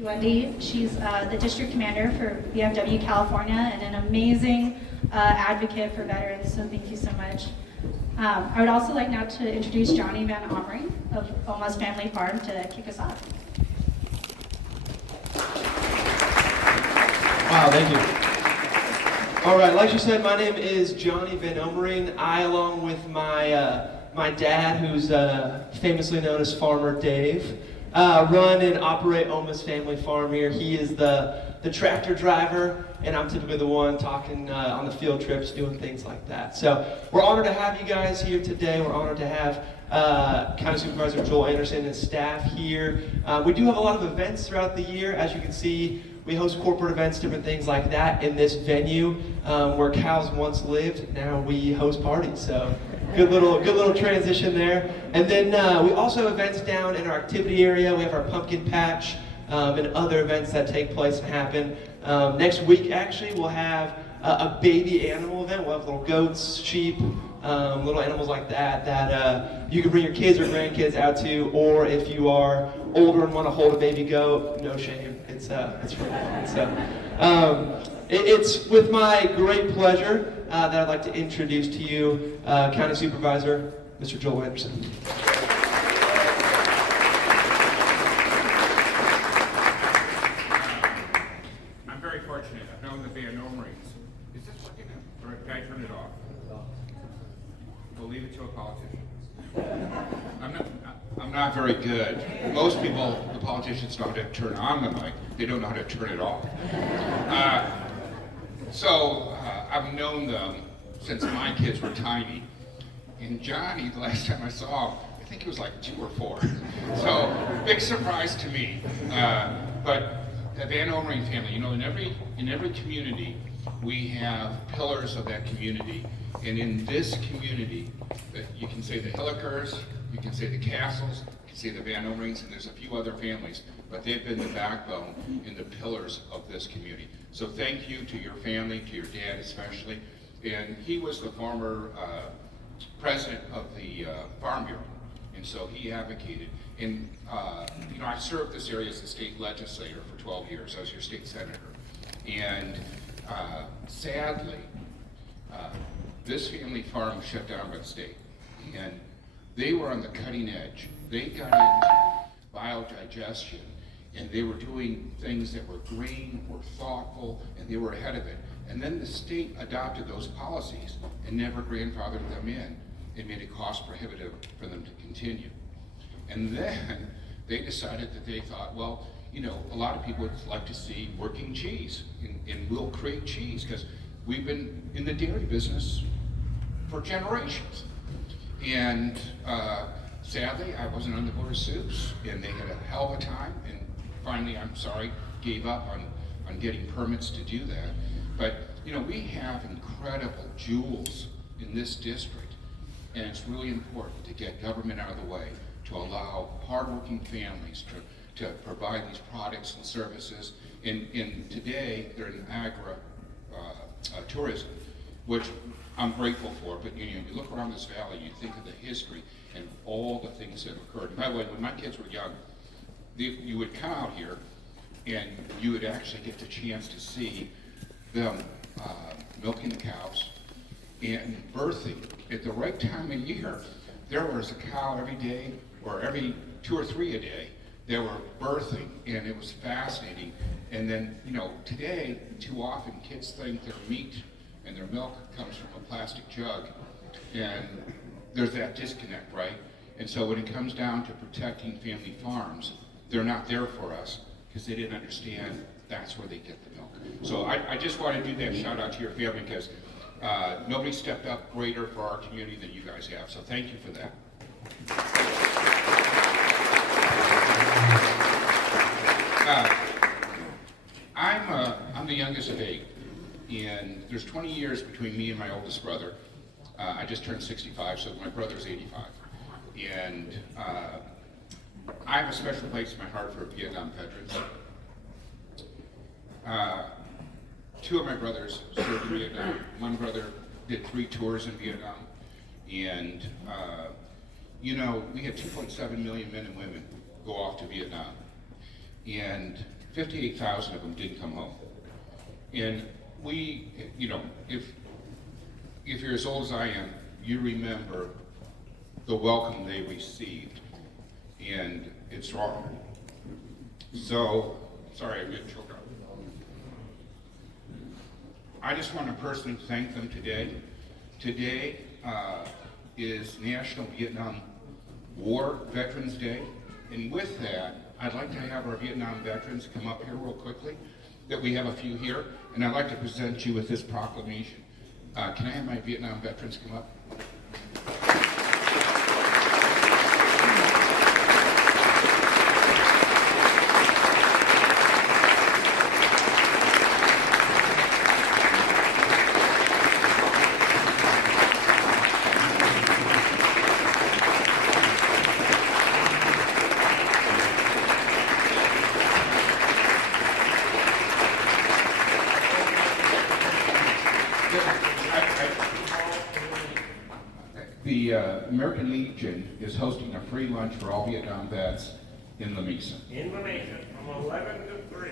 Wendy. She's the district commander for BMW California and an amazing advocate for veterans, so thank you so much. I would also like now to introduce Johnny Van Omering of Oma's Family Farm to kick us off. Wow, thank you. All right, like you said, my name is Johnny Van Omering. I, along with my dad, who's famously known as Farmer Dave, run and operate Oma's Family Farm here. He is the tractor driver, and I'm typically the one talking on the field trips, doing things like that. So we're honored to have you guys here today. We're honored to have County Supervisor Joel Anderson and staff here. We do have a lot of events throughout the year. As you can see, we host corporate events, different things like that in this venue where cows once lived. Now we host parties. So good little transition there. And then we also have events down in our activity area. We have our pumpkin patch and other events that take place and happen. Next week, actually, we'll have a baby animal event. We'll have little goats, sheep, little animals like that you can bring your kids or grandkids out to, or if you are older and want to hold a baby goat, no shame. It's really fun. So it's with my great pleasure that I'd like to introduce to you County Supervisor Mr. Joel Anderson. I'm very fortunate. I've known the Van Omerings. Is this working now? Or can I turn it off? We'll leave it to a politician. I'm not very good. Most people, the politicians, know how to turn on the mic. They don't know how to turn it off. I've known them since my kids were tiny. And Johnny, the last time I saw him, I think he was like 2 or 4. So big surprise to me. But the Van Omering family, you know, in every community, we have pillars of that community. And in this community, you can say the Hillikers, you can say the Castles, you can say the Van Omerings, and there's a few other families, but they've been the backbone and the pillars of this community. So thank you to your family, to your dad especially. And he was the former president of the Farm Bureau, and so he advocated. And you know, I served this area as a state legislator for 12 years. I was your state senator. And sadly, this family farm was shut down by the state. And they were on the cutting edge. They got into biodigestion, and they were doing things that were green, were thoughtful, and they were ahead of it. And then the state adopted those policies and never grandfathered them in. It made it cost prohibitive for them to continue. And then they decided that they thought, well, you know, a lot of people would like to see working cheese, and we'll create cheese, because we've been in the dairy business for generations. And sadly, I wasn't on the Board of Soups, and they had a hell of a time, and finally, I'm sorry, gave up on getting permits to do that. But, you know, we have incredible jewels in this district, and it's really important to get government out of the way to allow hardworking families to provide these products and services. And today, they're in tourism, which I'm grateful for, but you know, you look around this valley, you think of the history and all the things that have occurred. By the way, when my kids were young, you would come out here and you would actually get the chance to see them milking the cows and birthing at the right time of year. There was a cow every day, or every 2 or 3 a day. They were birthing, and it was fascinating. And then, you know, today, too often, kids think their meat and their milk comes from a plastic jug, and there's that disconnect, right? And so when it comes down to protecting family farms, they're not there for us because they didn't understand that's where they get the milk. So I just want to do that shout out to your family, because nobody stepped up greater for our community than you guys have. So thank you for that. I'm the youngest of 8, and there's 20 years between me and my oldest brother. I just turned 65, so my brother's 85. And I have a special place in my heart for Vietnam veterans. 2 of my brothers served in Vietnam. One brother did 3 tours in Vietnam. And, you know, we had 2.7 million men and women go off to Vietnam. And 58,000 of them didn't come home. And we, you know, if you're as old as I am, you remember the welcome they received, and it's wrong. So, sorry, I'm getting choked up. I just want to personally thank them today. Today is National Vietnam War Veterans Day, and with that, I'd like to have our Vietnam veterans come up here real quickly, that we have a few here, and I'd like to present you with this proclamation. Can I have my Vietnam veterans come up? The American Legion is hosting a free lunch for all Vietnam vets in La Mesa. In La Mesa, from 11 to 3.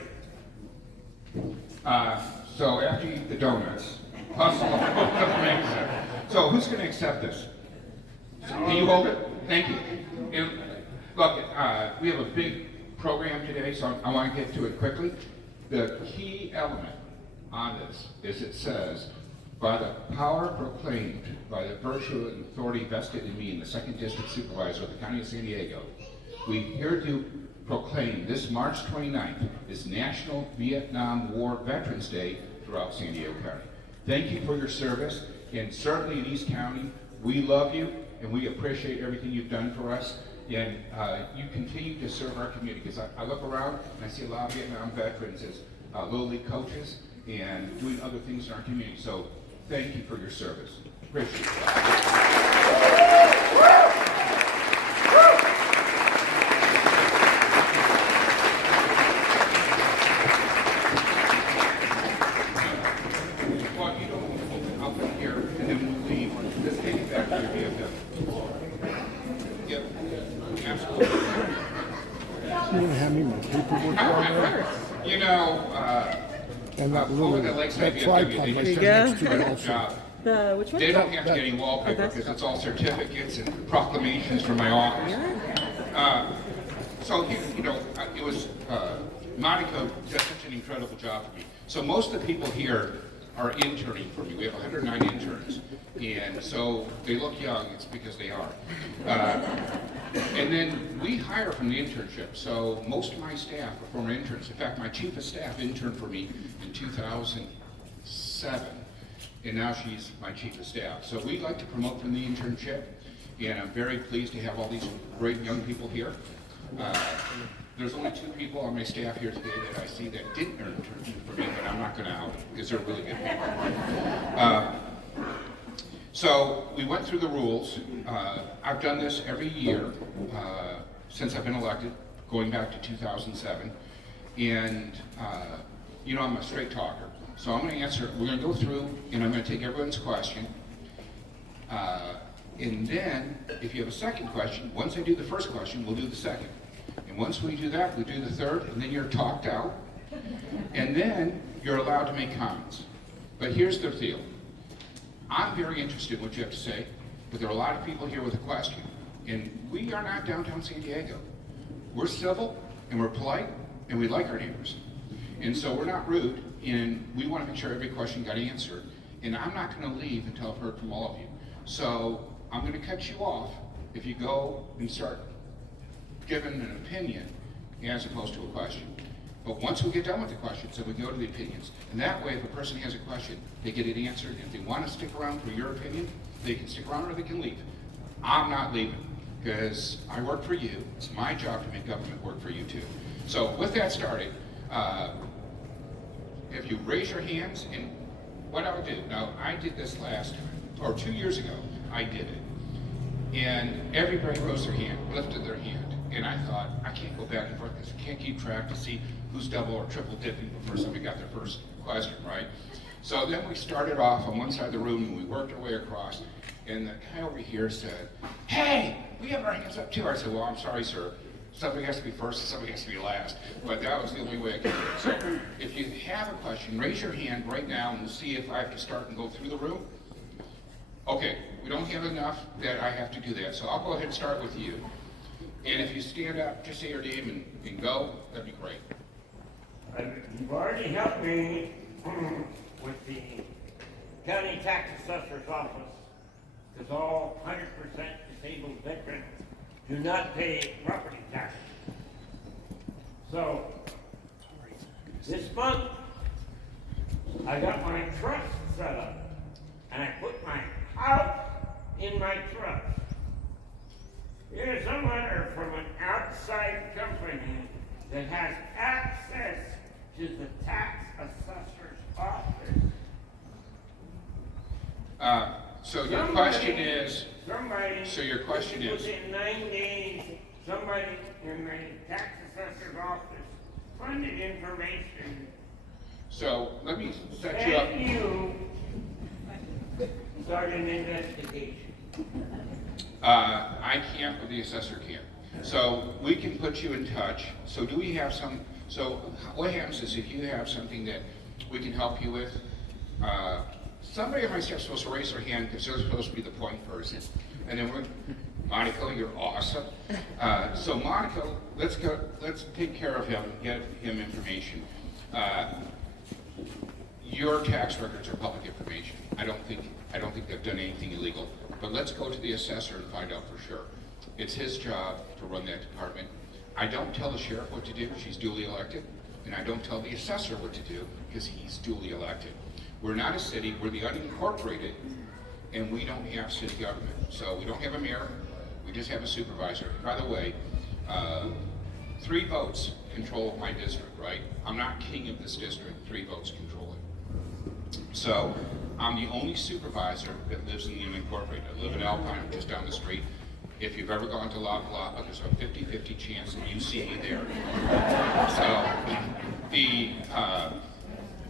So after you eat the donuts, hustle over to La Mesa. So who's going to accept this? Can you hold it? Thank you. And look, we have a big program today, so I want to get to it quickly. The key element on this is it says, by the power proclaimed by the virtue and authority vested in me, in the 2nd District Supervisor of the County of San Diego, we here to proclaim this March 29th is National Vietnam War Veterans Day throughout San Diego County. Thank you for your service, and certainly in East County, we love you, and we appreciate everything you've done for us, and you continue to serve our community, because I look around and I see a lot of Vietnam veterans as Little League coaches and doing other things in our community. So thank you for your service. Appreciate it. Well, you know, I'll put it here and then we'll leave. This takes back to your VFW. Yep, absolutely. You don't have any more paperwork down there? You know, And that over little, at Lakeside that VFW, tripod they right just there did next to a it great also. job. The which one? They don't have to get any wallpaper Okay. because it's all certificates and proclamations from my office. So, you know, it was, Monica did such an incredible job for me. So most of the people here are interning for me. We have 109 interns. And so they look young, it's because they are. And then we hire from the internship. So most of my staff are former interns. In fact, my chief of staff interned for me in 2007. And now she's my chief of staff. So we'd like to promote from the internship, and I'm very pleased to have all these great young people here. There's only 2 people on my staff here today that I see that didn't earn an internship for me, but I'm not going to out them because they're really good people. So we went through the rules. I've done this every year since I've been elected, going back to 2007. And, you know, I'm a straight talker. So I'm going to answer, we're going to go through, and I'm going to take everyone's question. And then, if you have a second question, once I do the first question, we'll do the second. And once we do that, we do the third, and then you're talked out. And then you're allowed to make comments. But here's the deal. I'm very interested in what you have to say, but there are a lot of people here with a question. And we are not downtown San Diego. We're civil, and we're polite, and we like our neighbors. And so we're not rude, and we want to make sure every question got answered. And I'm not going to leave until I've heard from all of you. So I'm going to cut you off if you go and start giving an opinion as opposed to a question. But once we get done with the questions, then we go to the opinions. And that way, if a person has a question, they get it answered. If they want to stick around for your opinion, they can stick around or they can leave. I'm not leaving because I work for you. It's my job to make government work for you too. So with that started, if you raise your hands, and what I would do, now I did this last time, or 2 years ago, I did it. And everybody rose their hand, lifted their hand. And I thought, I can't go back and forth because I can't keep track to see who's double or triple dipping before somebody got their first question, right? So then we started off on one side of the room and we worked our way across. And the guy over here said, hey, we have our hands up too. I said, well, I'm sorry, sir. somebody has to be first and somebody has to be last. But that was the only way I could do it. So if you have a question, raise your hand right now and we'll see if I have to start and go through the room. Okay, we don't have enough that I have to do that. So I'll go ahead and start with you. And if you stand up, just say your name and go, that'd be great. You've already helped me with the county tax assessor's office, because all 100% disabled veterans do not pay property tax. So, this month, I got my trust set up, and I put my house in my trust. Here's a letter from an outside company that has access to the tax assessor's office. So your question is, Somebody, so your question is, within 9 days, somebody in the tax assessor's office funded information, so let me set you up. and you start an investigation. I can't, but the assessor can. So we can put you in touch. So do we have some, so what happens is if you have something that we can help you with, somebody on my staff is supposed to raise their hand because they're supposed to be the point person. And then Monica, you're awesome. So Monica, let's take care of him, get him information. Your tax records are public information. I don't think they've done anything illegal. But let's go to the assessor and find out for sure. It's his job to run that department. I don't tell the sheriff what to do, she's duly elected, and I don't tell the assessor what to do because he's duly elected. We're not a city, we're the unincorporated, and we don't have city government. So we don't have a mayor, we just have a supervisor. By the way, 3 votes control my district, right? I'm not king of this district, 3 votes control it. So I'm the only supervisor that lives in the unincorporated. I live in Alpine, I'm just down the street. If you've ever gone to La Palapa, there's a 50-50 chance that you see me there. So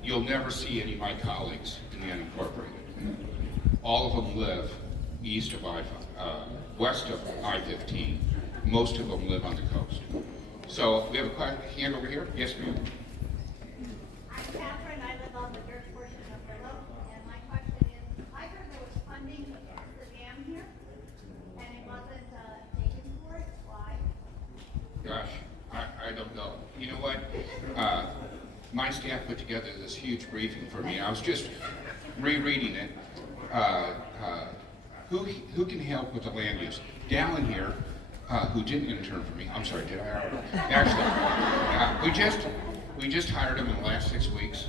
you'll never see any of my colleagues in the unincorporated. All of them live east of west of I-15. Most of them live on the coast. So we have a hand over here. Yes, ma'am. I'm Catherine, I live on the dirt portion of Willow, and my question is, I heard there was funding for the dam here, and it wasn't taken for it, why? Gosh, I don't know. You know what? My staff put together this huge briefing for me. I was just rereading it. Who can help with the land use? Dallin here, who didn't intern for me. I'm sorry, did I? Actually, we just hired him in the last 6 weeks,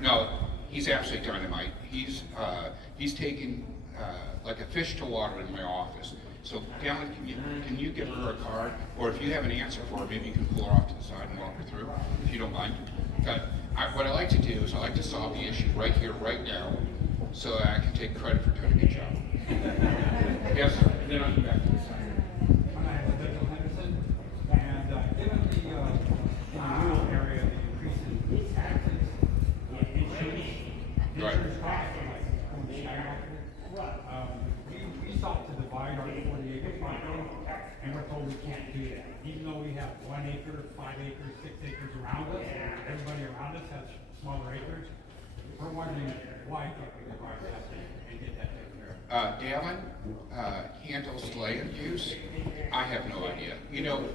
no, he's absolutely dynamite. He's taken like a fish to water in my office. So, Dallin, can you give her a card? Or if you have an answer for her, maybe you can pull her off to the side and walk her through, if you don't mind. But what I like to do is I like to solve the issue right here, right now, so that I can take credit for doing a good job. Yes, and then I'll go back to the side. My name is Mitchell Henderson, and given the rural area, the increase in taxes, insurance costs are like skyrocketed. We sought to divide our 40-acre property, and we're told we can't do that. Even though we have 1 acre, 5 acres, 6 acres around us, everybody around us has smaller acres. We're wondering why can't we divide that and get that taken care of? Dallin handles land use. I have no idea. You know,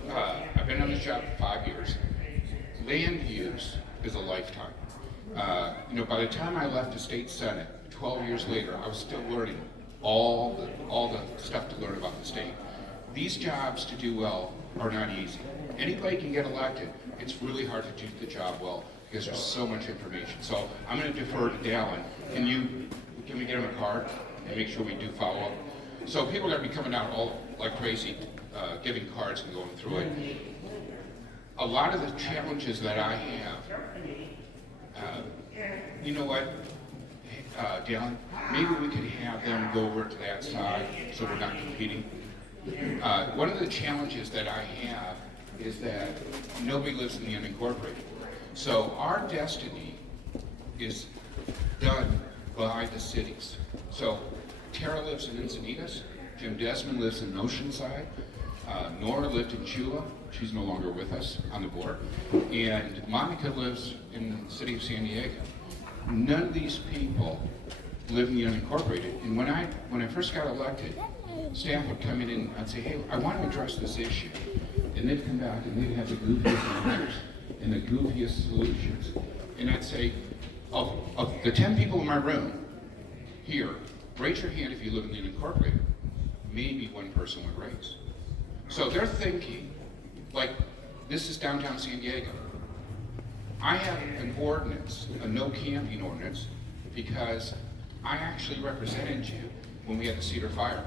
I've been on this job for 5 years. Land use is a lifetime. You know, by the time I left the state senate, 12 years later, I was still learning all the stuff to learn about the state. These jobs to do well are not easy. Anybody can get elected. It's really hard to do the job well because there's so much information. So I'm going to defer to Dallin. Can we get him a card and make sure we do follow up? So people are going to be coming out all like crazy, giving cards and going through it. A lot of the challenges that I have, you know what, Dallin, maybe we could have them go over to that side so we're not competing. One of the challenges that I have is that nobody lives in the unincorporated. So our destiny is done by the cities. So Tara lives in Encinitas, Jim Desmond lives in Oceanside, Nora lived in Chula. She's no longer with us on the board. And Monica lives in the city of San Diego. None of these people live in the unincorporated. And when I first got elected, staff would come in and I'd say, hey, I want to address this issue. And they'd come back and they'd have the goofiest answers and the goofiest solutions. And I'd say, of the 10 people in my room here, raise your hand if you live in the unincorporated. Maybe one person would raise. So they're thinking, like, this is downtown San Diego. I have an ordinance, a no camping ordinance, because I actually represented you when we had the Cedar Fire.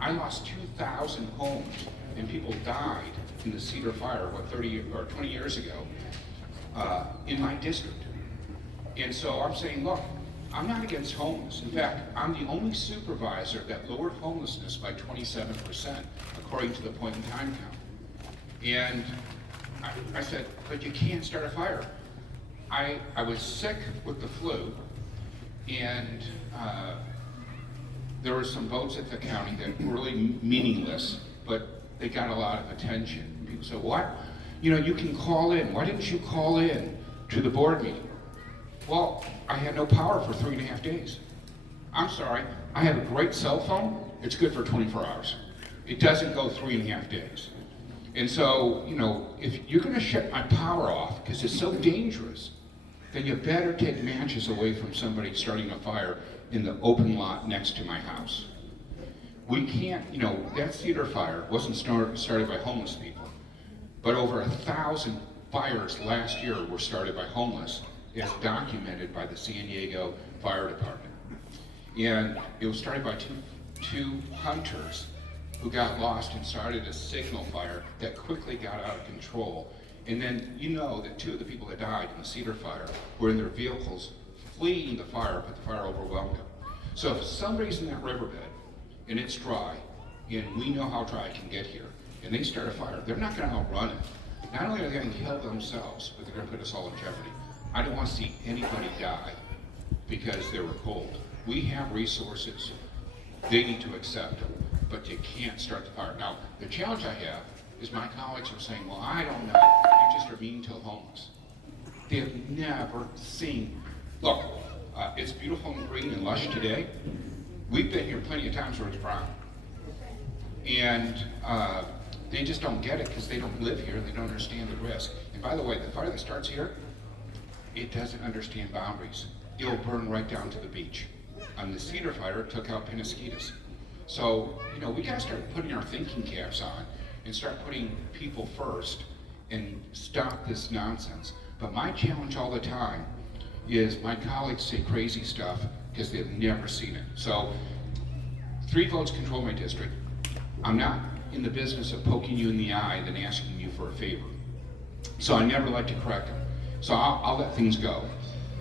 I lost 2,000 homes and people died in the Cedar Fire, 30 or 20 years ago, in my district. And so I'm saying, look, I'm not against homeless. In fact, I'm the only supervisor that lowered homelessness by 27%, according to the point in time count. And I said, but you can't start a fire. I was sick with the flu, and there were some votes at the county that were really meaningless, but they got a lot of attention. People said, what? You know, you can call in. Why didn't you call in to the board meeting? Well, I had no power for 3.5 days. I'm sorry, I have a great cell phone. It's good for 24 hours. It doesn't go 3.5 days. And so, you know, if you're gonna shut my power off because it's so dangerous, then you better take matches away from somebody starting a fire in the open lot next to my house. We can't, you know, that Cedar Fire wasn't started by homeless people, but over 1,000 fires last year were started by homeless, as documented by the San Diego Fire Department. And it was started by two hunters who got lost and started a signal fire that quickly got out of control. And then you know that 2 of the people that died in the Cedar Fire were in their vehicles fleeing the fire, but the fire overwhelmed them. So if somebody's in that riverbed and it's dry, and we know how dry it can get here, and they start a fire, they're not gonna outrun it. Not only are they gonna kill themselves, but they're gonna put us all in jeopardy. I don't want to see anybody die because they were cold. We have resources. They need to accept them, but you can't start the fire. Now, the challenge I have is my colleagues are saying, well, I don't know, you just are being to the homeless. They have never seen, look, it's beautiful and green and lush today. We've been here plenty of times where it's brown. And they just don't get it because they don't live here and they don't understand the risk. And by the way, the fire that starts here, it doesn't understand boundaries. It'll burn right down to the beach. On the Cedar Fire, it took out Penasquitas. So, you know, we gotta start putting our thinking caps on and start putting people first and stop this nonsense. But my challenge all the time is my colleagues say crazy stuff because they've never seen it. So, 3 votes control my district. I'm not in the business of poking you in the eye and then asking you for a favor. So I never like to correct them. So I'll let things go.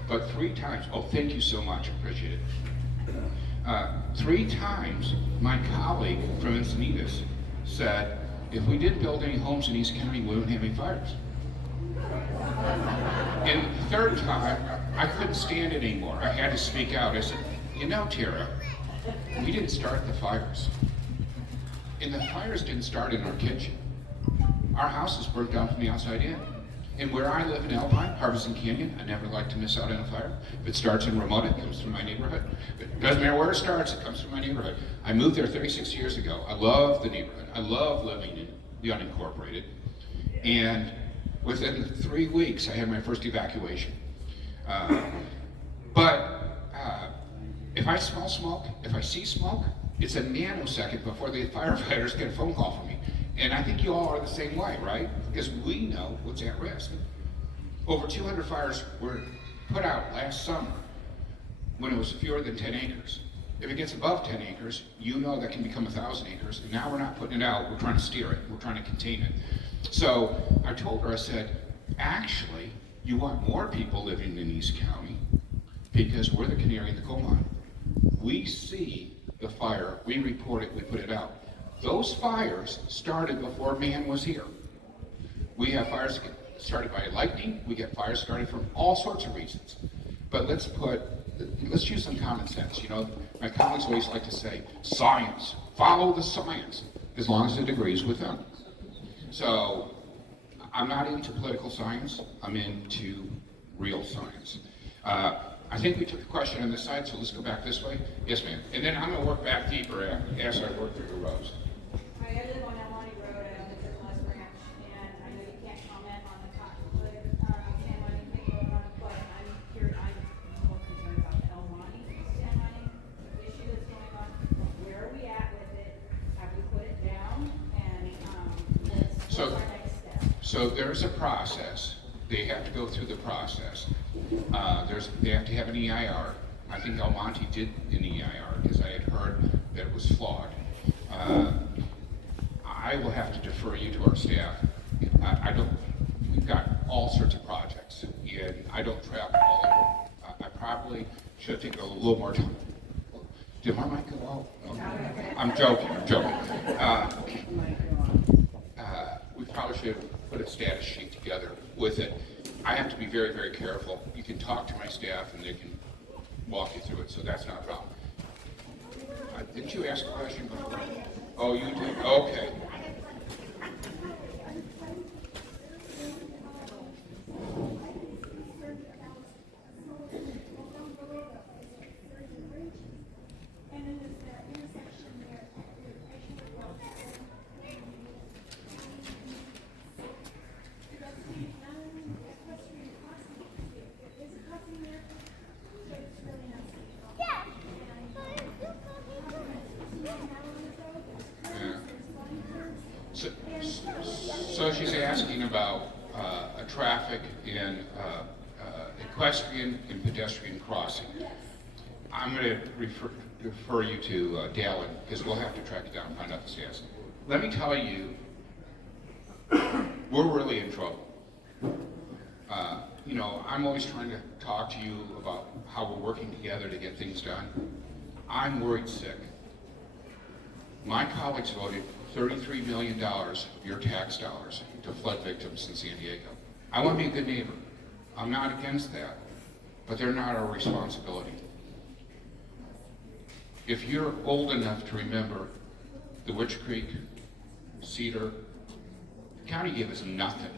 But 3 times, oh, thank you so much, appreciate it. 3 times, my colleague from Encinitas said, if we didn't build any homes in East County, we wouldn't have any fires. And the 3rd time, I couldn't stand it anymore. I had to speak out. I said, you know, Tara, we didn't start the fires. And the fires didn't start in our kitchen. Our house is burnt down from the outside in. And where I live in Alpine, Harbison Canyon, I never like to miss out on a fire. If it starts in Ramona, it comes through my neighborhood. It doesn't matter where it starts, it comes through my neighborhood. I moved there 36 years ago. I love the neighborhood. I love living in the unincorporated. And within 3 weeks, I had my first evacuation. If I smell smoke, if I see smoke, it's a nanosecond before the firefighters get a phone call from me. And I think you all are the same way, right? Because we know what's at risk. Over 200 fires were put out last summer when it was fewer than 10 acres. If it gets above 10 acres, you know that can become 1,000 acres. And now we're not putting it out, we're trying to steer it, we're trying to contain it. So I told her, I said, actually, you want more people living in East County because we're the canary in the coal mine. We see the fire, we report it, we put it out. Those fires started before man was here. We have fires started by lightning, we get fires started from all sorts of reasons. But let's use some common sense. You know, my colleagues always like to say, science, follow the science, as long as it agrees with them. So I'm not into political science, I'm into real science. I think we took a question on this side, so let's go back this way. Yes, ma'am. And then I'm gonna work back deeper as I work through the rows. Hi, I live on Elmani Road, I own the Turquoise Ranch, and I know you can't comment on the Cottonwood, sand mining thing going on, but I'm more concerned about the Elmani sand mining issue that's going on. Where are we at with it? Have we put it down? And, what's our next step? So there's a process. They have to go through the process. They have to have an EIR. I think El Monte did an EIR because I had heard that it was flawed. I will have to defer you to our staff. We've got all sorts of projects, and I don't travel all of them. I probably should take a little more time. Did my mic go out? No. I'm joking. We probably should put a status sheet together with it. I have to be very, very careful. You can talk to my staff and they can walk you through it, so that's not a problem. Didn't you ask a question before? Oh, you did? Okay. So she's asking about a traffic and equestrian and pedestrian crossing. I'm going to refer you to Dallin because we'll have to track it down and find out the status. Let me tell you, we're really in trouble. You know, I'm always trying to talk to you about how we're working together to get things done. I'm worried sick. My colleagues voted $33 million of your tax dollars to flood victims in San Diego. I want to be a good neighbor. I'm not against that, but they're not our responsibility. If you're old enough to remember the Witch Creek, Cedar, the county gave us nothing.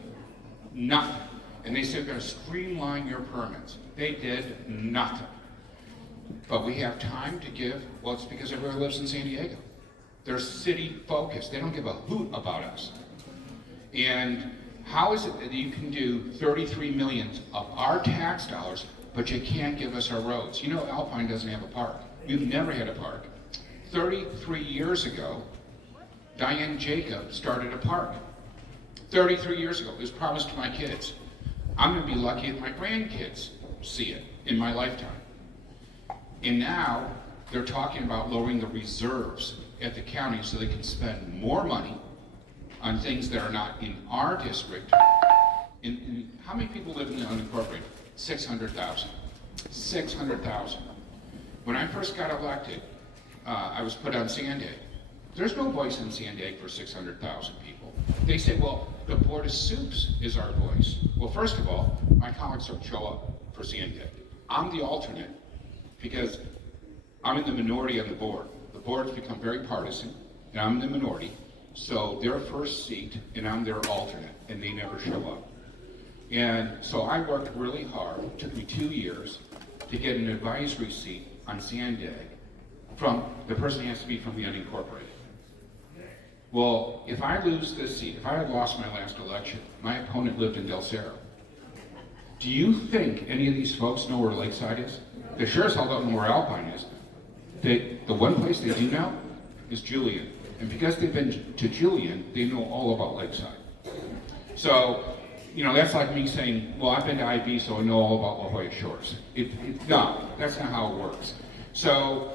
Nothing. And they said they're going to streamline your permits. They did nothing. But we have time to give, well, it's because everyone lives in San Diego. They're city focused. They don't give a hoot about us. And how is it that you can do 33 million of our tax dollars, but you can't give us our roads? You know Alpine doesn't have a park. We've never had a park. 33 years ago, Diane Jacob started a park. 33 years ago. It was promised to my kids. I'm going to be lucky if my grandkids see it in my lifetime. And now they're talking about lowering the reserves at the county so they can spend more money on things that are not in our district. How many people live in the unincorporated? 600,000. 600,000. When I first got elected, I was put on Sandag. There's no voice in Sandag for 600,000 people. They say, well, the Board of Soups is our voice. Well, first of all, my colleagues don't show up for Sandag. I'm the alternate because I'm in the minority on the board. The board's become very partisan, and I'm in the minority, so their first seat, and I'm their alternate, and they never show up. And so I worked really hard. It took me 2 years to get an advisory seat on Sandag from the person who has to be from the unincorporated. Well, if I lose this seat, if I had lost my last election, my opponent lived in Del Cerro. Do you think any of these folks know where Lakeside is? They sure as hell don't know where Alpine is. The one place they do know is Julian. And because they've been to Julian, they know all about Lakeside. So, you know, that's like me saying, well, I've been to IB, so I know all about La Jolla Shores. No, that's not how it works. So,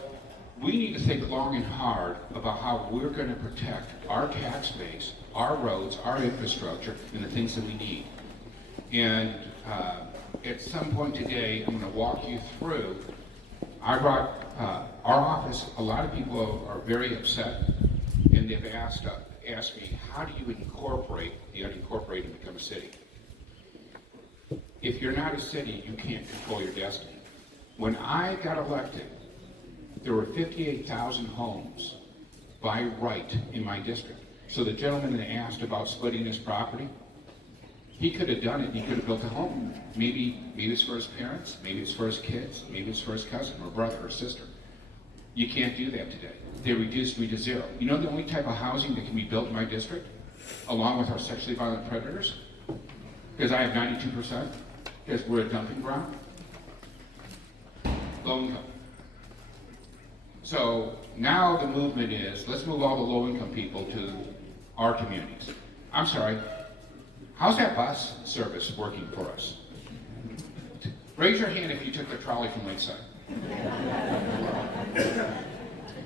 we need to think long and hard about how we're going to protect our tax base, our roads, our infrastructure, and the things that we need. And at some point today, I'm going to walk you through. I brought our office. A lot of people are very upset, and they've asked me, how do you incorporate the unincorporated and become a city? If you're not a city, you can't control your destiny. When I got elected, there were 58,000 homes by right in my district. So the gentleman that asked about splitting his property, he could have done it, he could have built a home. Maybe it's for his parents, maybe it's for his kids, maybe it's for his cousin or brother or sister. You can't do that today. They reduced me to 0. You know the only type of housing that can be built in my district, along with our sexually violent predators? Because I have 92%, because we're a dumping ground? Low income. So now the movement is, let's move all the low income people to our communities. I'm sorry, how's that bus service working for us? Raise your hand if you took the trolley from Lakeside.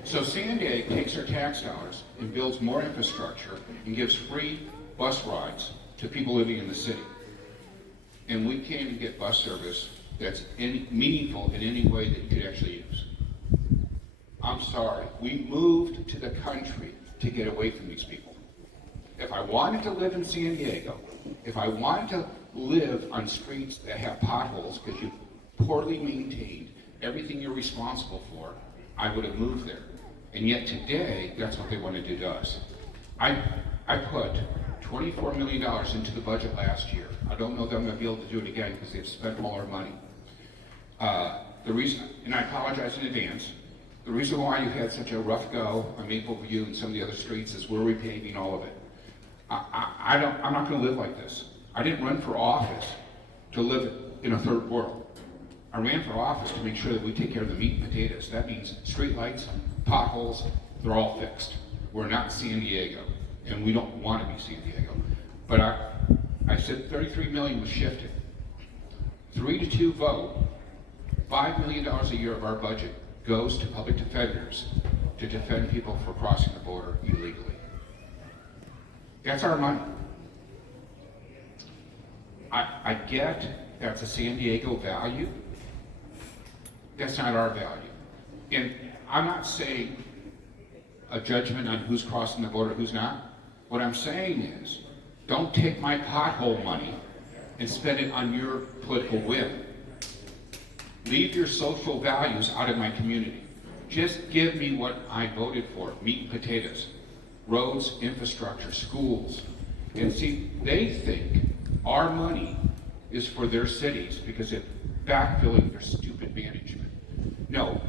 So Sandig takes our tax dollars and builds more infrastructure and gives free bus rides to people living in the city. And we can't even get bus service that's meaningful in any way that you could actually use. I'm sorry, we moved to the country to get away from these people. If I wanted to live in San Diego, if I wanted to live on streets that have potholes because you poorly maintained everything you're responsible for, I would have moved there. And yet today, that's what they want to do to us. I put $24 million into the budget last year. I don't know that I'm going to be able to do it again because they've spent all our money. The reason, and I apologize in advance, the reason why you had such a rough go on Maple View and some of the other streets is we're repaving all of it. I'm not going to live like this. I didn't run for office to live in a third world. I ran for office to make sure that we take care of the meat and potatoes. That means street lights, potholes, they're all fixed. We're not San Diego, and we don't want to be San Diego. But I said 33 million was shifted. 3-2 vote, $5 million a year of our budget goes to public defenders to defend people for crossing the border illegally. That's our money. I get that's a San Diego value. That's not our value. And I'm not saying a judgment on who's crossing the border, who's not. What I'm saying is, don't take my pothole money and spend it on your political whim. Leave your social values out of my community. Just give me what I voted for, meat and potatoes, roads, infrastructure, schools. And see, they think our money is for their cities because it's backfilling their stupid management. No,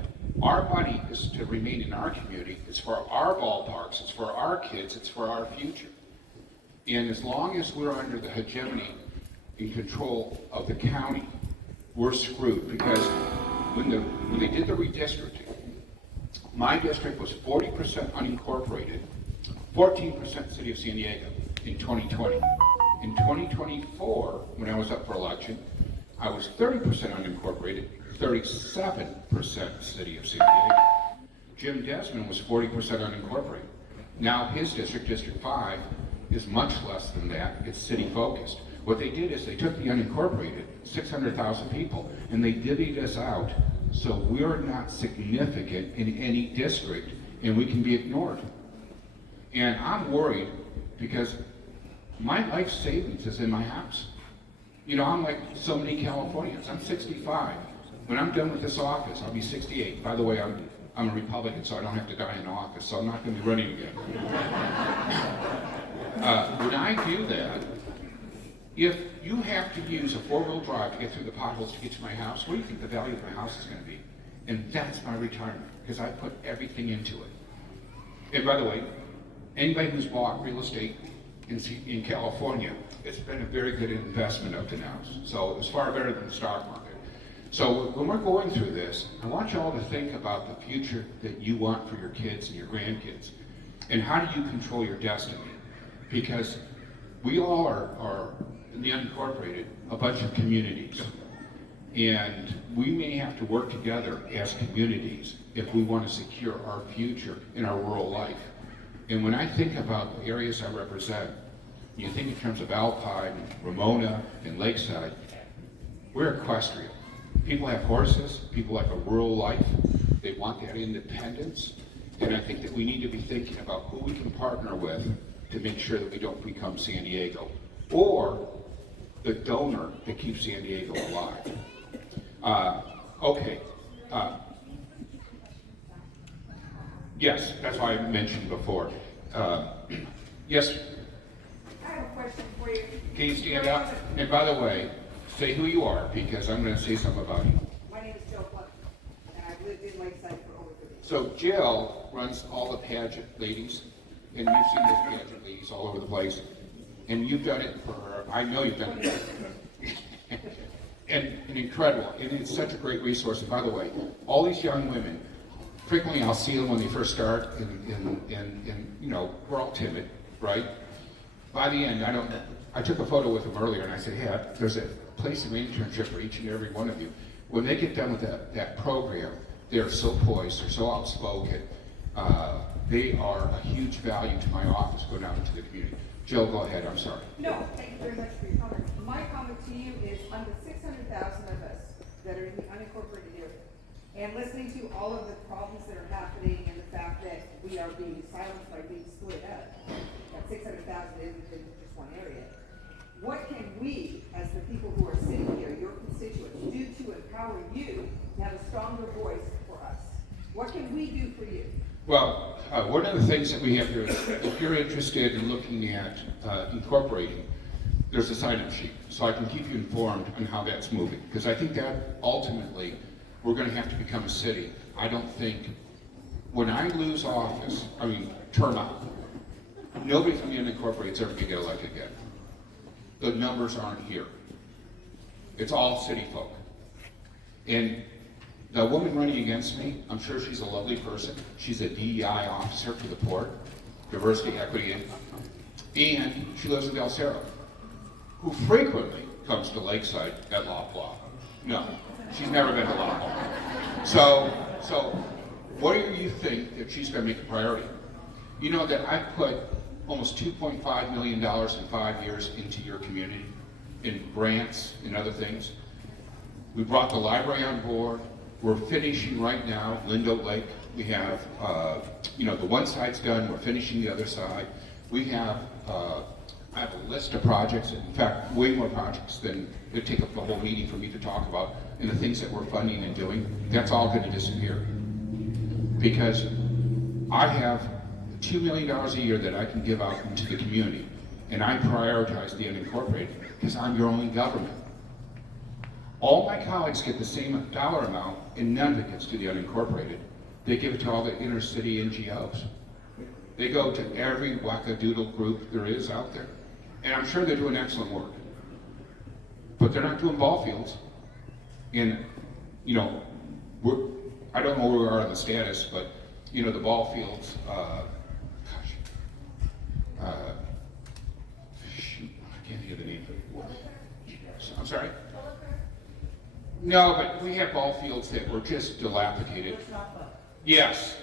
our money is to remain in our community. It's for our ballparks, it's for our kids, it's for our future. And as long as we're under the hegemony and control of the county, we're screwed. Because when they did the redistricting, my district was 40% unincorporated, 14% city of San Diego in 2020. In 2024, when I was up for election, I was 30% unincorporated, 37% city of San Diego. Jim Desmond was 40% unincorporated. Now his district, District 5, is much less than that. It's city focused. What they did is they took the unincorporated, 600,000 people, and they divvied us out so we're not significant in any district and we can be ignored. And I'm worried because my life savings is in my house. You know, I'm like so many Californians. I'm 65. When I'm done with this office, I'll be 68. By the way, I'm a Republican, so I don't have to die in office, so I'm not going to be running again. When I do that, if you have to use a four-wheel drive to get through the potholes to get to my house, what do you think the value of my house is going to be? And that's my retirement, because I put everything into it. And by the way, anybody who's bought real estate in California, it's been a very good investment up to now. So it's far better than the stock market. So when we're going through this, I want you all to think about the future that you want for your kids and your grandkids. And how do you control your destiny? Because we all are in the unincorporated, a bunch of communities. And we may have to work together as communities if we want to secure our future in our rural life. And when I think about the areas I represent, you think in terms of Alpine, Ramona, and Lakeside, we're equestrian. People have horses, people like a rural life, they want that independence, and I think that we need to be thinking about who we can partner with to make sure that we don't become San Diego, or the donor that keeps San Diego alive. Yes, that's why I mentioned before. Yes, I have a question for you. can you stand up? And by the way, say who you are, because I'm going to say something about you. My name is Jill Fleming, and I've lived in Lakeside for over 30 years. So Jill runs all the pageant ladies, and you've seen those pageant ladies all over the place. And you've done it for her. I know you've done it. and incredible. And it's such a great resource. And by the way, all these young women, frequently I'll see them when they first start, and you know, we're all timid, right? By the end, I took a photo with them earlier, and I said, hey, there's a place of internship for each and every one of you. When they get done with that program, they're so poised, they're so outspoken. They are a huge value to my office going out into the community. Jill, go ahead, I'm sorry. No, thank you very much for your comment. My comment to you is on the 600,000 of us that are in the unincorporated area, and listening to all of the problems that are happening and the fact that we are being silenced by being split up, that 600,000 isn't in just one area. What can we, as the people who are sitting here, your constituents, do to empower you to have a stronger voice for us? What can we do for you? Well, one of the things that we have here is, if you're interested in looking at incorporating, there's a sign-up sheet, so I can keep you informed on how that's moving. Because I think that ultimately, we're going to have to become a city. I don't think, when I lose office, term out, nobody from the unincorporated is ever going to get elected again. The numbers aren't here. It's all city folk. And the woman running against me, I'm sure she's a lovely person. She's a DEI officer for the port, diversity, equity, and she lives in Del Cerro, who frequently comes to Lakeside at Loblaw. No, she's never been to Loblaw. So what do you think that she's going to make a priority? You know that I put almost $2.5 million in 5 years into your community, in grants and other things. We brought the library on board. We're finishing right now, Lindo Lake. We have, the one side's done, we're finishing the other side. We have, I have a list of projects, in fact, way more projects than it'd take up the whole meeting for me to talk about, and the things that we're funding and doing. That's all going to disappear. Because I have $2 million a year that I can give out into the community, and I prioritize the unincorporated, because I'm your only government. All my colleagues get the same dollar amount, and none of it gets to the unincorporated. They give it to all the inner city NGOs. They go to every wackadoodle group there is out there. And I'm sure they're doing excellent work. But they're not doing ball fields. And, I don't know where we are in the status, but, the ball fields, shoot, I can't hear the name. I'm sorry? No, but we have ball fields that were just dilapidated. Yes.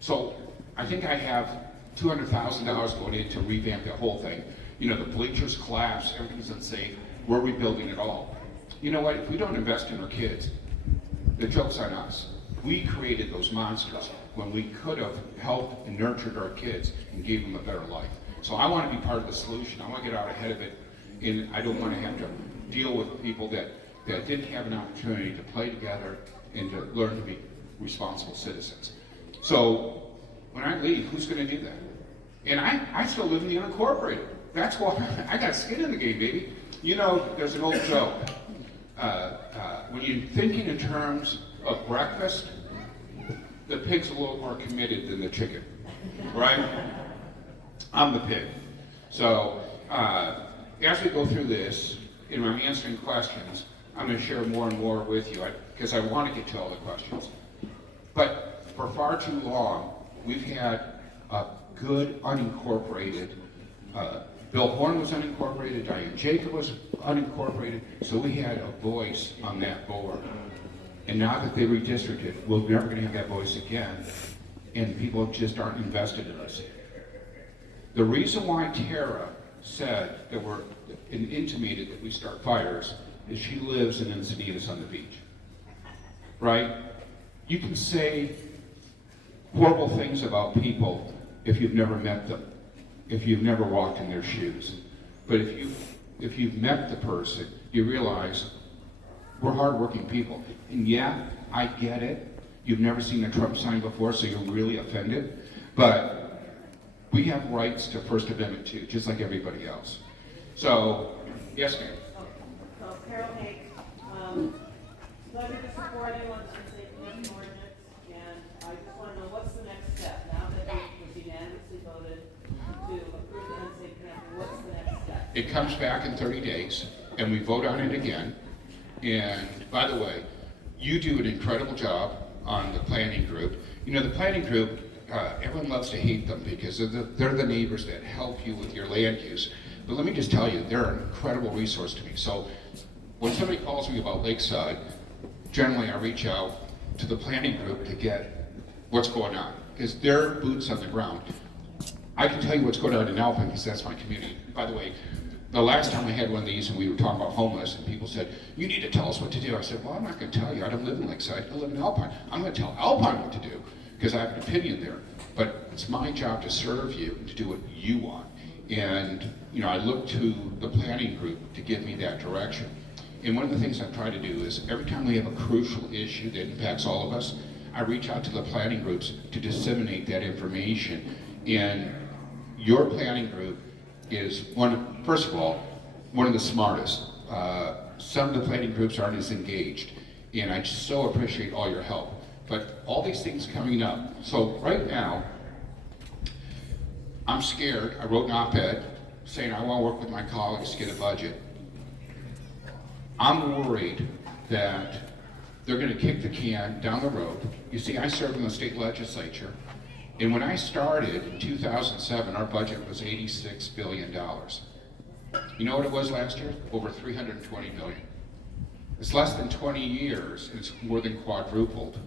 So I think I have $200,000 going in to revamp the whole thing. The bleachers collapsed, everything's unsafe. We're rebuilding it all. You know what? If we don't invest in our kids, the joke's on us. We created those monsters when we could have helped and nurtured our kids and gave them a better life. So I want to be part of the solution. I want to get out ahead of it, and I don't want to have to deal with people that didn't have an opportunity to play together and to learn to be responsible citizens. So when I leave, who's going to do that? And I still live in the unincorporated. That's why I got skin in the game, baby. There's an old joke. When you're thinking in terms of breakfast, the pig's a little more committed than the chicken, right? I'm the pig. So as we go through this, and I'm answering questions, I'm going to share more and more with you because I want to get to all the questions. But for far too long, we've had a good unincorporated, Bill Horn was unincorporated, Diane Jacob was unincorporated, so we had a voice on that board. And now that they redistricted, we're never going to have that voice again, and people just aren't invested in us. The reason why Tara said that and intimated that we start fires is she lives in Encinitas on the beach, right? You can say horrible things about people if you've never met them, if you've never walked in their shoes. But if you've met the person, you realize we're hardworking people. And yeah, I get it. You've never seen a Trump sign before, so you're really offended. But we have rights to First Amendment too, just like everybody else. So, yes, ma'am. So Carol Haig, voted to support you on the unsafe camping ordinance, and I just want to know what's the next step now that it was unanimously voted to approve the unsafe camping. What's the next step? It comes back in 30 days, and we vote on it again. And by the way, you do an incredible job on the planning group. You know, the planning group, everyone loves to hate them because they're the neighbors that help you with your land use. But let me just tell you, they're an incredible resource to me. So when somebody calls me about Lakeside, generally I reach out to the planning group to get what's going on, because they're boots on the ground. I can tell you what's going on in Alpine because that's my community. By the way, the last time I had one of these and we were talking about homeless and people said, you need to tell us what to do. I said, well, I'm not going to tell you. I don't live in Lakeside. I live in Alpine. I'm going to tell Alpine what to do because I have an opinion there. But it's my job to serve you and to do what you want. And, you know, I look to the planning group to give me that direction. And one of the things I try to do is every time we have a crucial issue that impacts all of us, I reach out to the planning groups to disseminate that information. And your planning group is first of all, one of the smartest. Some of the planning groups aren't as engaged, and I just so appreciate all your help. But all these things coming up. So right now, I'm scared. I wrote an op-ed saying I want to work with my colleagues to get a budget. I'm worried that they're going to kick the can down the road. You see, I served in the state legislature, and when I started in 2007, our budget was $86 billion. You know what it was last year? Over $320 billion. It's less than 20 years, and it's more than quadrupled.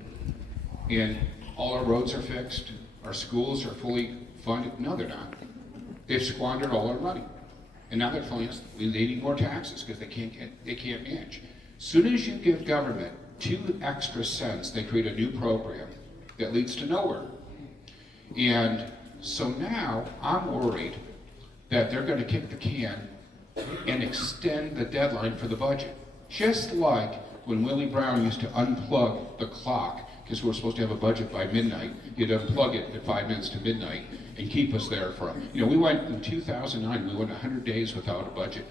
And all our roads are fixed, our schools are fully funded. No, they're not. They've squandered all our money. And now they're telling us they need more taxes because they can't manage. As soon as you give government 2 extra cents, they create a new program that leads to nowhere. And so now I'm worried that they're going to kick the can and extend the deadline for the budget. Just like when Willie Brown used to unplug the clock because we were supposed to have a budget by midnight, he'd unplug it at 5 minutes to midnight and keep us there for, we went in 2009, we went 100 days without a budget,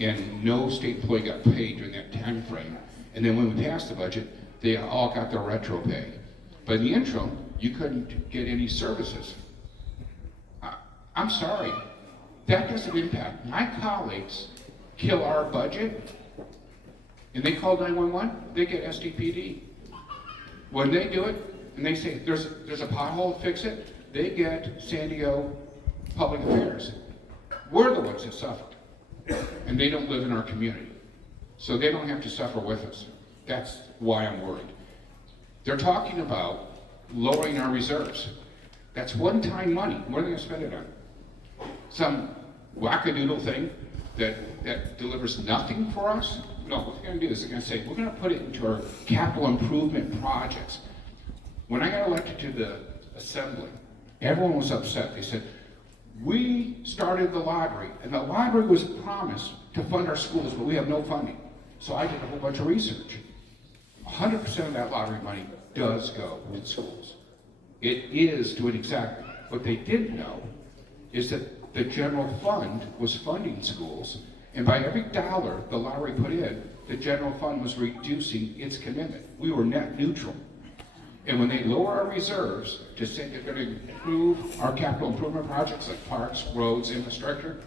and no state employee got paid during that time frame. And then when we passed the budget, they all got their retro pay. But in the interim, you couldn't get any services. I'm sorry, that doesn't impact. My colleagues kill our budget, and they call 911, they get SDPD. When they do it, and they say, there's a pothole, fix it, they get San Diego Public Affairs. We're the ones that suffered, and they don't live in our community. So they don't have to suffer with us. That's why I'm worried. They're talking about lowering our reserves. That's one-time money. What are they going to spend it on? Some wackadoodle thing that delivers nothing for us? No, what they're going to do is they're going to say, we're going to put it into our capital improvement projects. When I got elected to the assembly, everyone was upset. They said, we started the library, and the library was promised to fund our schools, but we have no funding. So I did a whole bunch of research. 100% of that library money does go to schools. It is doing exactly. What they didn't know is that the general fund was funding schools, and by every dollar the library put in, the general fund was reducing its commitment. We were net neutral. And when they lower our reserves to say they're going to improve our capital improvement projects like parks, roads, infrastructure,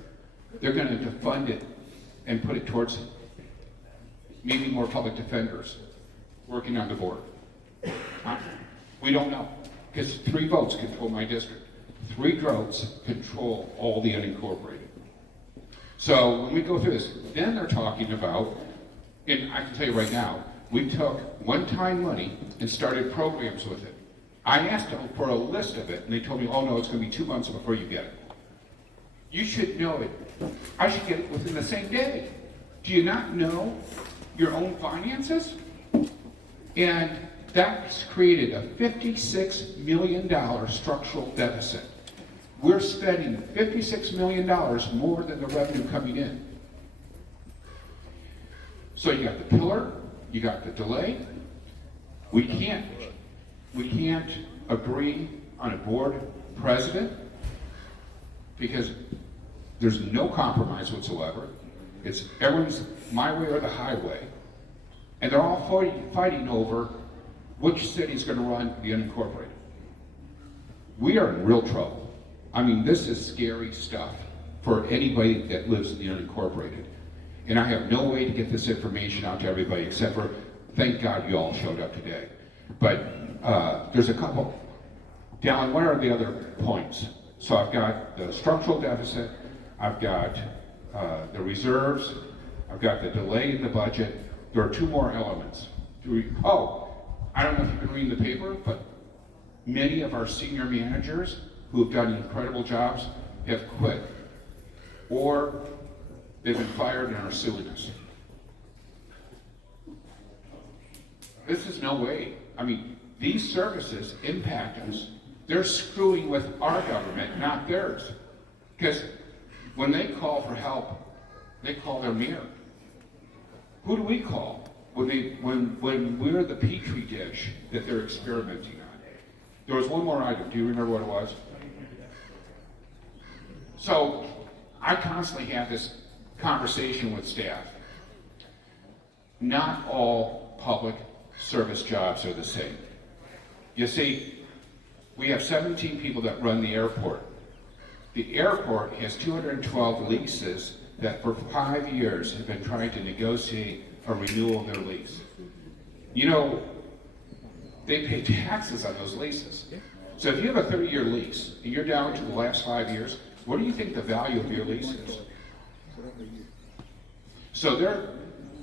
they're going to defund it and put it towards maybe more public defenders working on the board. We don't know, because 3 votes control my district. 3 votes control all the unincorporated. So when we go through this, then they're talking about, and I can tell you right now, we took one-time money and started programs with it. I asked them for a list of it, and they told me, oh no, it's going to be 2 months before you get it. You should know it. I should get it within the same day. Do you not know your own finances? And that's created a $56 million structural deficit. We're spending $56 million more than the revenue coming in. So you got the pillar, you got the delay. We can't agree on a board president. because there's no compromise whatsoever. It's everyone's my way or the highway. And they're all fighting over which city is going to run the unincorporated. We are in real trouble. I mean, this is scary stuff for anybody that lives in the unincorporated. And I have no way to get this information out to everybody except for, thank God you all showed up today. But there's a couple. Dallin, what are the other points? So I've got the structural deficit, I've got the reserves, I've got the delay in the budget. There are two more elements. I don't know if you've been reading the paper, but many of our senior managers who have done incredible jobs have quit, or they've been fired and are suing us. This is no way. I mean, these services impact us. They're screwing with our government, not theirs. Because when they call for help, they call their mayor. Who do we call when we're the petri dish that they're experimenting on? There was one more item. Do you remember what it was? So I constantly have this conversation with staff. Not all public service jobs are the same. You see, we have 17 people that run the airport. The airport has 212 leases that for 5 years have been trying to negotiate a renewal of their lease. You know, they pay taxes on those leases. So if you have a 30-year lease and you're down to the last 5 years, what do you think the value of your lease is? So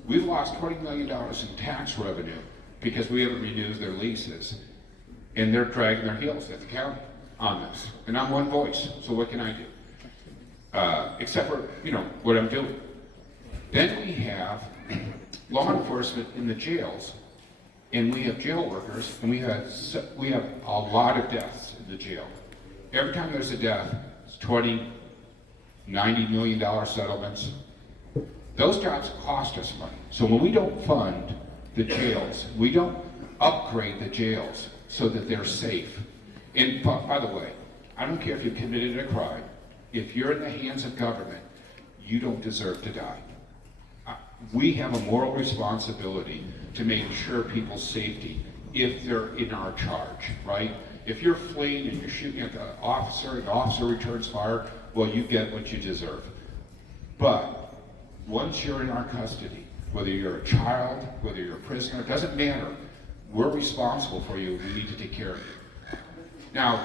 we've lost $20 million in tax revenue because we haven't renewed their leases. And they're dragging their heels at the county on this. And I'm one voice, so what can I do? Except for, what I'm doing. Then we have law enforcement in the jails, and we have jail workers, and we have a lot of deaths in the jail. Every time there's a death, it's $20, $90 million settlements. Those jobs cost us money. So when we don't fund the jails, we don't upgrade the jails so that they're safe. And by the way, I don't care if you've committed a crime. If you're in the hands of government, you don't deserve to die. We have a moral responsibility to make sure people's safety if they're in our charge, right? If you're fleeing and you're shooting at the officer returns fire, well, you get what you deserve. But once you're in our custody, whether you're a child, whether you're a prisoner, it doesn't matter. We're responsible for you. We need to take care of you. Now,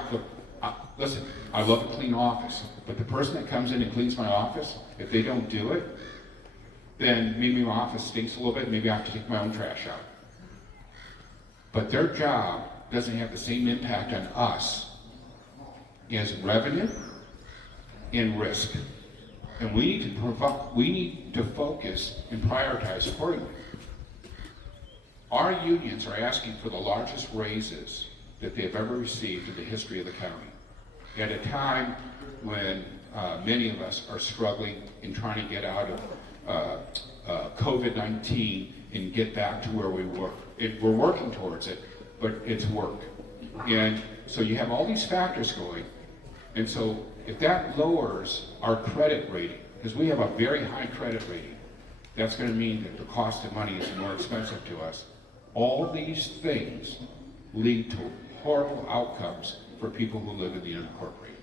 listen, I love a clean office, but the person that comes in and cleans my office, if they don't do it, then maybe my office stinks a little bit, maybe I have to take my own trash out. But their job doesn't have the same impact on us as revenue and risk. And we need to focus and prioritize accordingly. Our unions are asking for the largest raises that they've ever received in the history of the county, at a time when many of us are struggling in trying to get out of COVID-19 and get back to where we were. We're working towards it, but it's work. And so you have all these factors going, and so if that lowers our credit rating, because we have a very high credit rating, that's going to mean that the cost of money is more expensive to us. All these things lead to horrible outcomes for people who live in the unincorporated.